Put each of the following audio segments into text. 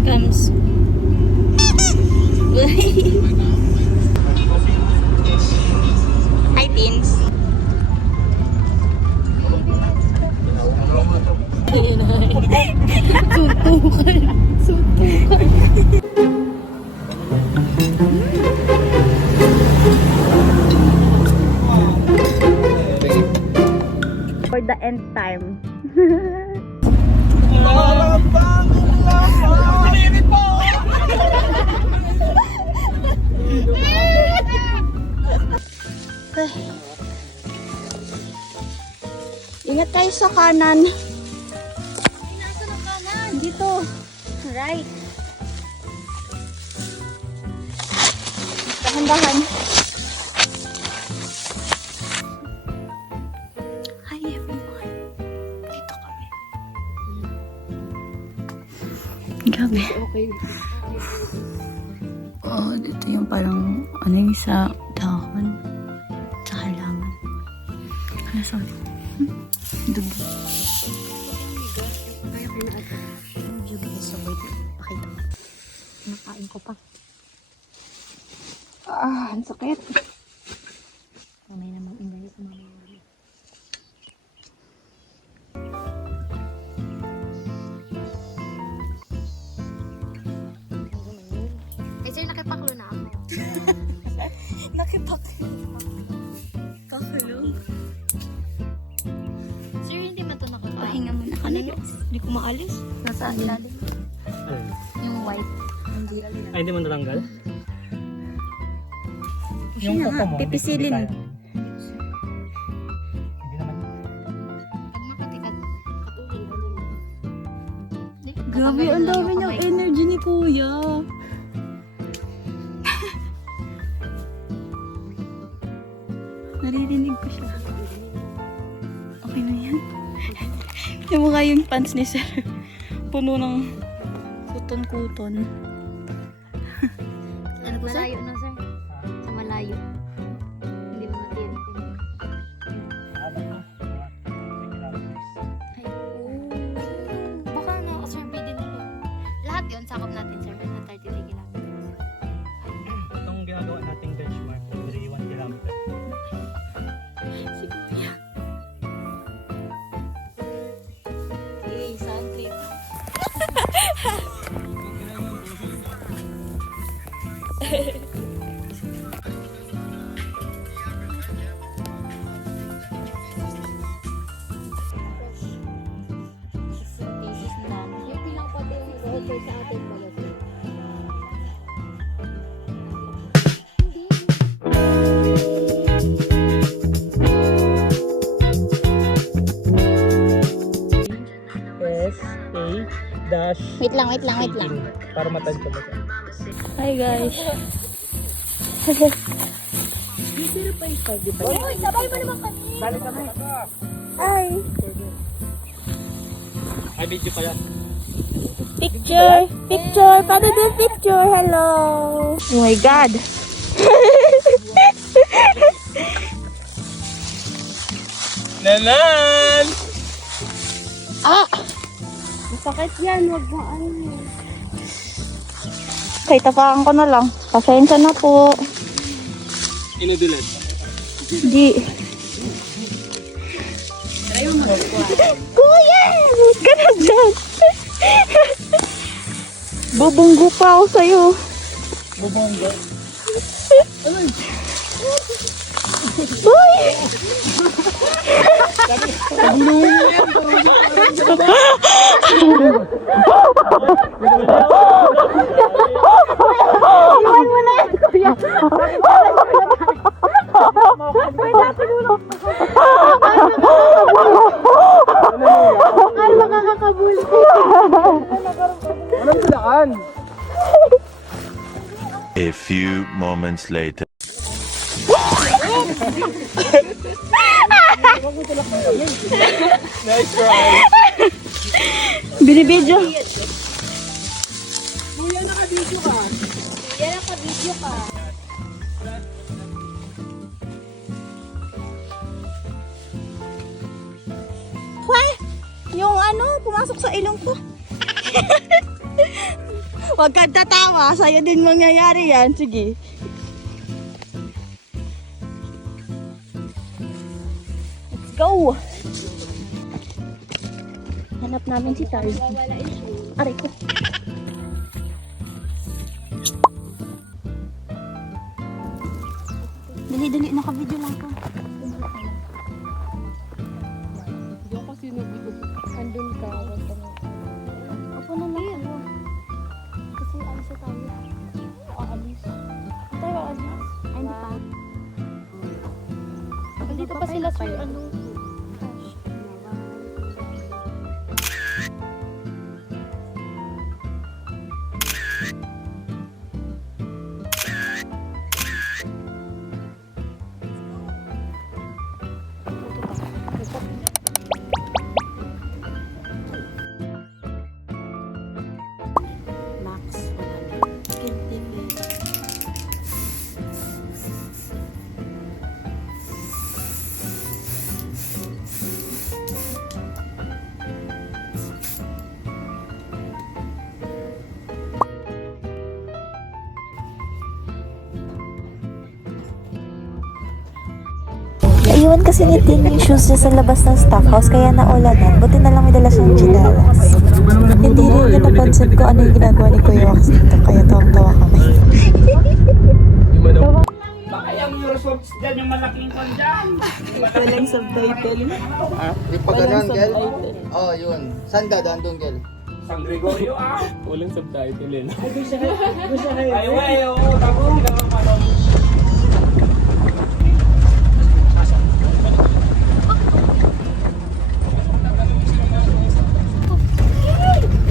Comes. Hi, teens. Sutukan. Sutukan. For the end time. Ingat kayo sa kanan. Nasa ng kanan? Dito. Right. Dahan-dahan. Hi everyone. Dito kami. Gabi. Okay. Oh, dito yung parang ano yung sa dahon. Sa halaman. Ano, sorry. Dugo. Pakita mo. Nakain ko pa. Ah, ang sakit. Mamay namang ingay sa mga eh, sir, nakipaklo na ako. Nakipaklo na ako. Paklo? Sir, hindi ba ito nakakahinga muna ka na guys? Hindi ko maalis. Nasa ilalim. Yung white. Ay, hindi mo natanggal? Yung kuko mo, pipisilin. Hindi naman. Pag makatikat, katulin ko din. Grabe, ang dami niyang energy ni Kuya. Naririnig ko siya. Okay na yan. Yung mukha yung pants ni Sir. Puno ng kuton-kuton. Ano ba? Malayo na, sir. Sa malayo. Hindi mo matira. Ay, baka na-observe din ako. Lahat yun, sakop natin, sir. Na 33 kilometers. Itong ginagawa nating benchmark, 31 kilometers. Si Kuya. Hey, sun trip. Yung pilang pati yung nag-offer sa atin pala, sir. dash Wait lang. para matansya mo siya. Hi guys. Uy, sabay mo naman kami. Balik kami. Hi. Ay, video pa yan. Picture. Picture. Paano din picture? Hello. Oh my God. Nanan! Ah! Masakit yan, wag mo ano. Kay tapakan ko na lang. Pasensya na po. Inudulan. Di. Kuya! Huwag ka na dyan. Bubunggo pa ako sa'yo. Bubongga. Uy! Iwan mo na yan, kuya. Ay, makakakabuli. Anong silaan? A few moments later. Nice try. Binibidyo. Kuya, naka-video ka. Yan ang ka-video ka. Yung pumasok sa ilong ko. Huwag kang tatawa, sa'yo din mangyayari yan. Sige. Let's go! Hanap namin si Tarzan. Aray ko. Dali-dali, naka-video lang ko. Diyan kasi nag-ikot. Andun ka. Ako na lang ako. Kasi alis na tayo. Aalis. Tayo aalis? Ay, hindi pa. Nandito pa sila sa ano. Max, wala na. Continue. Naiwan kasi ni Tin yung shoes niya sa labas ng staff house kaya naulanan. Buti na lang may dala siyang chinelas. Hindi rin niya napansin ko ano yung ginagawa ni Kuya Wax dito kaya tawang-tawa kami. Baka yung results dyan, yung malaking kon dyan. Walang subtitle. Di pa ganun, Gel? Oh, yun. Saan dadaan doon, Gel? San Gregorio Walang subtitle yun. Ay, gusto kayo. Ay, wey, oo. Tapos hindi naman ano.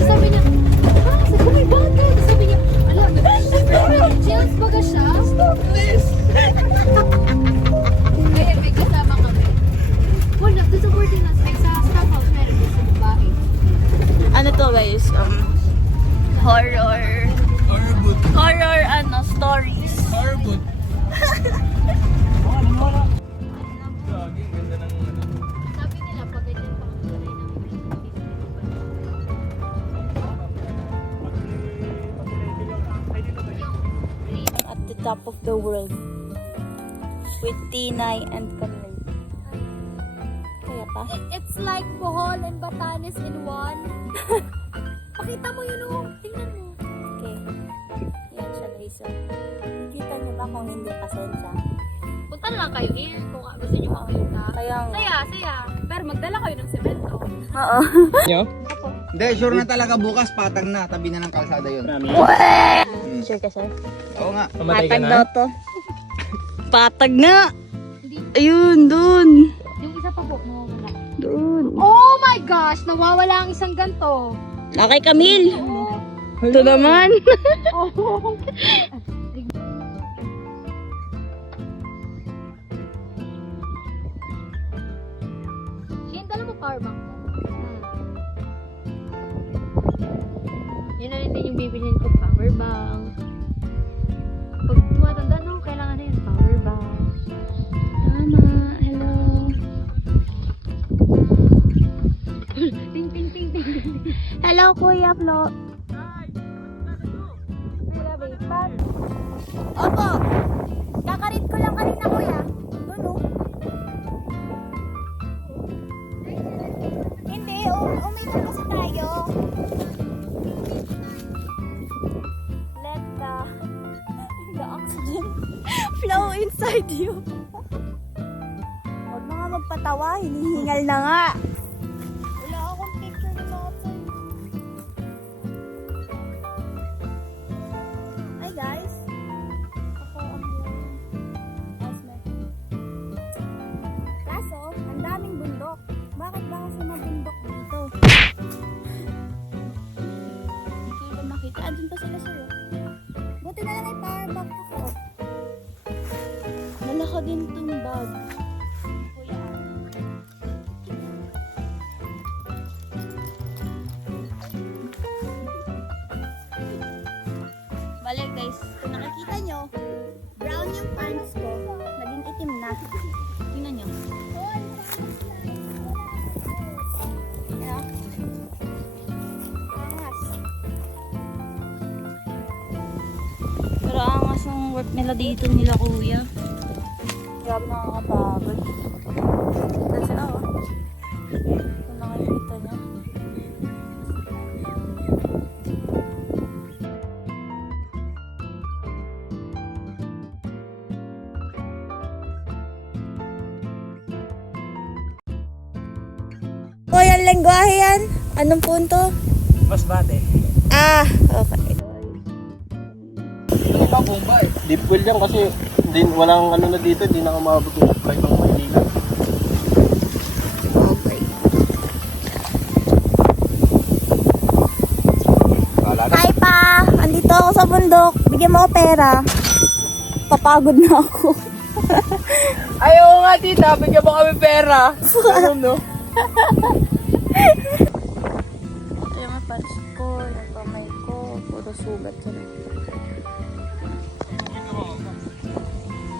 Sabi niya, oh my God, sabi niya, alam, chills baga siya. Stop this! May kasama kami. Wala, doon sa boarding house, ay sa staff house, meron doon sa babae. Ano to guys? Horror stories. Sabi nila, pag ganyan pa ang sanay ng At the top of the world. With Tinay and Camille. Kaya pa? It's like Bohol and Batanes in one. Pakita mo yun, oh. Tingnan mo. Okay. Yan siya guys. Kita niyo ba kung hindi pasensya? Punta na lang kayo here kung gusto nyo makita. Kaya Saya. Pero magdala kayo ng semento. Oo. Hindi, sure na talaga bukas, patag na. Tabi na ng kalsada yun. Sure ka sir? Oo nga. Pamatay ka Patag na? daw to. Patag na! Ayun, dun. Yung isa pa po, mawawala. Dun. Oh my gosh! Nawawala ang isang ganto. Lakay Camille! Ito naman. Oh. Shane, dala mo power bank mo. Yun na rin din yung bibilhin ko, power bank. Pag tumatanda, no, kailangan na yun, power bank. Tama. Hello. Ting, ting, ting, ting, ting. Hello, Kuya Flo. Opo! Kakarit ko lang kanina kuya. Ano? Hindi, uminom kasi tayo. Let the oxygen flow inside you. Huwag na nga magpatawa, hinihingal na nga. Wala akong picture na sa'yo. Hi guys. Ako ang housemate. Kaso, ang daming bundok. Bakit ba kasi mabundok dito? Hindi ko makita. Andun pa sila sa'yo. Buti na lang may power bank ako. Dala ko din tong bag. Kuya. Bale guys, kung nakikita nyo, brown yung pants ko, naging itim na. Tingnan nyo. Ayan. work nila dito nila kuya. Grabe nakakapagod. Kasi ako. Kung nakikita niya. Kuya, lengguwahe yan? Anong punto? Mas bate. Ah, okay. Deep well yan kasi hindi, walang ano na dito, hindi na umabot yung kahit ang Maynila. Okay. Wala na. Hi pa! Andito ako sa bundok. Bigyan mo ako pera. Papagod na ako. Ayaw nga tita, bigyan mo kami pera. Ano no? Ito yung mga pants ko, yung kamay ko, puro sugat sila.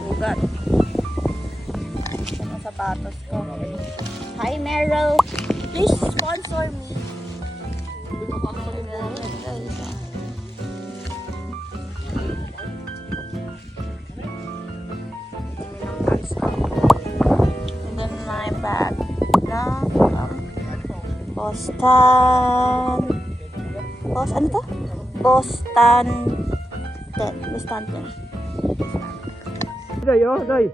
Sugat. Ito yung sapatos ko. Hi Meryl! Please sponsor me. And then my bag na Boston. Ano to? Boston. Boston. Day, oh, day.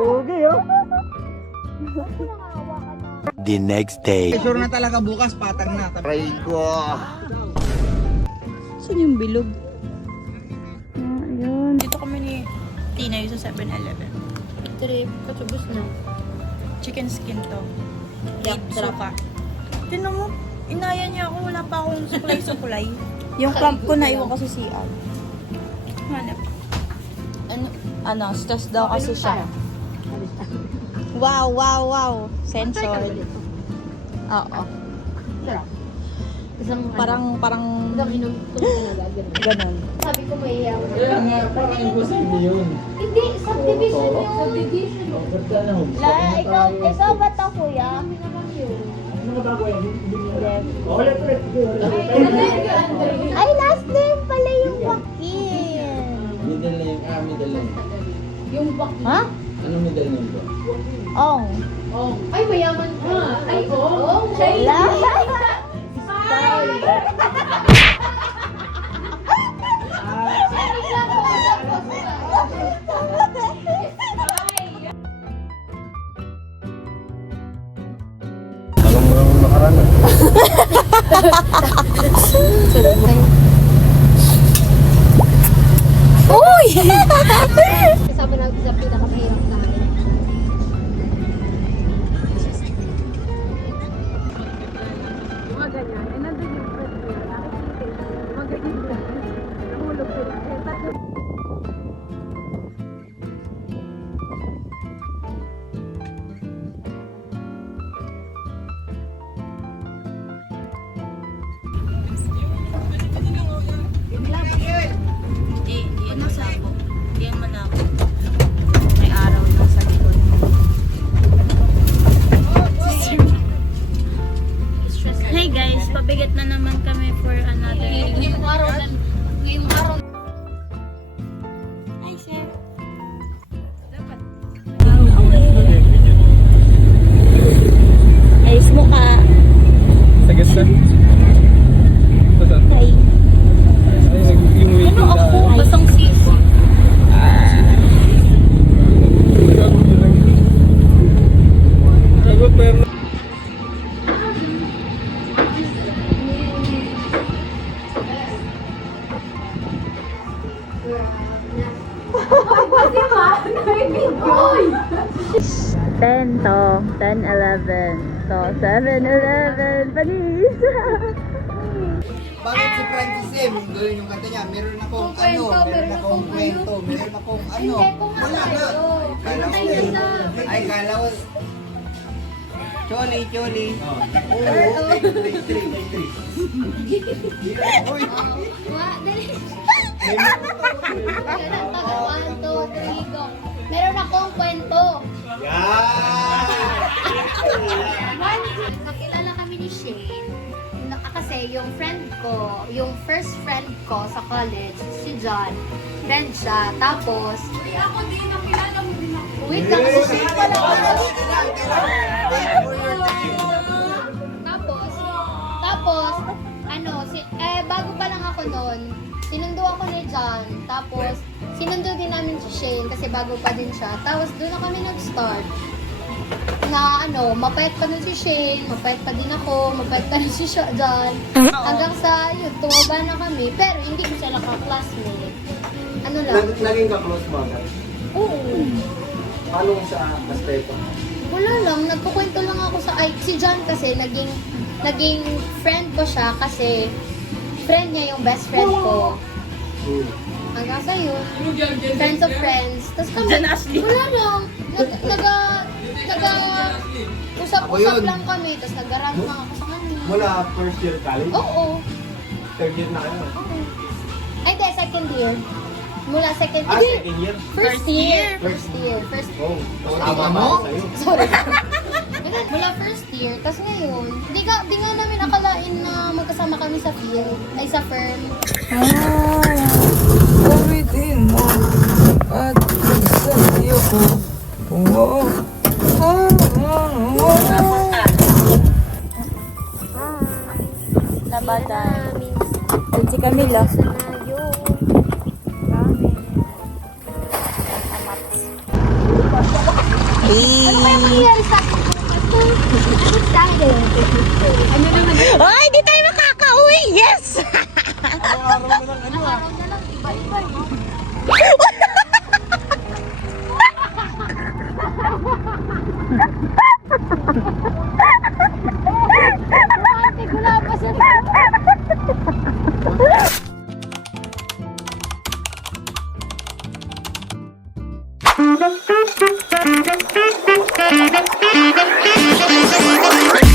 Okay, oh. The next day. Sure na talaga bukas, patag na. Try ko. Saan yung bilog? Ayun. Dito kami ni Tina yung sa 7-Eleven. Trip, katubos na. Chicken skin to. Deep suka. Tinan mo, inaya niya ako. Wala pa akong suklay-suklay. Yung clamp ko na iwan ko sa CR. Hanap. Ano, stress daw kasi siya. Wow, wow, wow. Censored. Oo. Isang Parang isang inom ko talaga. ganun. Sabi ko may iyaw. Kaya nga, parang imposible yun. Hindi, subdivision yun. Subdivision. Ikaw ba to kuya? Kami naman yun. Ay, last name pala yung Joaquin. Middle name, middle name. Yung bak. Ha? Ano middle name ko? Ong. Oh. Ay, mayaman ka. Ay, oh. Alam mo nang nakaraan. Uy! Kasama na sa pinakamahirap na. Hindi yan masako. Hindi yan malabo. May araw na sa likod. Hey guys, pabigat na naman kami for another. Ngayong araw na. Ngayong araw. Hi sir. Ayos mo ka. Sige, sir. Hi. Yung waiting Ano ako? Basang sifo. Sagot, pero Ten to. 10-11. To 7-Eleven. Panis! Bakit si Francis M? Gawin yung kanta niya. Meron akong ano, meron akong kwento, meron akong ano. Wala na. Kala ko, ay kala ko. Choli, choli. Oo, okay. Three. Uy. Meron akong kwento. Yan! Kakilala ni Shane. Kasi yung friend ko, yung first friend ko sa college, si John, friend siya. Tapos, ako din, nakilala mo din ako. Wait lang, kasi Shane pala. Tapos, bago pa lang ako noon, sinundo ako ni John. Tapos, sinundo din namin si Shane kasi bago pa din siya. Tapos, doon na kami nag-start. Na mapayat pa nun si Shane, mapayat pa din ako, mapayat pa rin si John. Hanggang sa, yun, tumaba na kami. Pero hindi ko sila ka-classmate. Ano lang? Naging ka-close mo agad? Oo. Paano sa aspeto? Wala lang, nagkukwento lang ako si John kasi naging friend ko siya kasi friend niya yung best friend ko. Hanggang sa yun, friends of friends. Tapos kami, wala lang, usap-usap lang kami, tapos nag-garano lang ako sa kanya. Mula first year college? Oo. Third year na kayo? Ay, hindi, second year. Mula second year. Second year? First year. Oh, tama mo? Sorry. Mula first year, tapos ngayon, di nga namin akalain na magkasama kami sa field, ay sa firm. Gamitin mo at sa'yo ko. Nabata. Si Camila. Ay, di tayo makakauwi! Yes!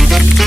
Thank you.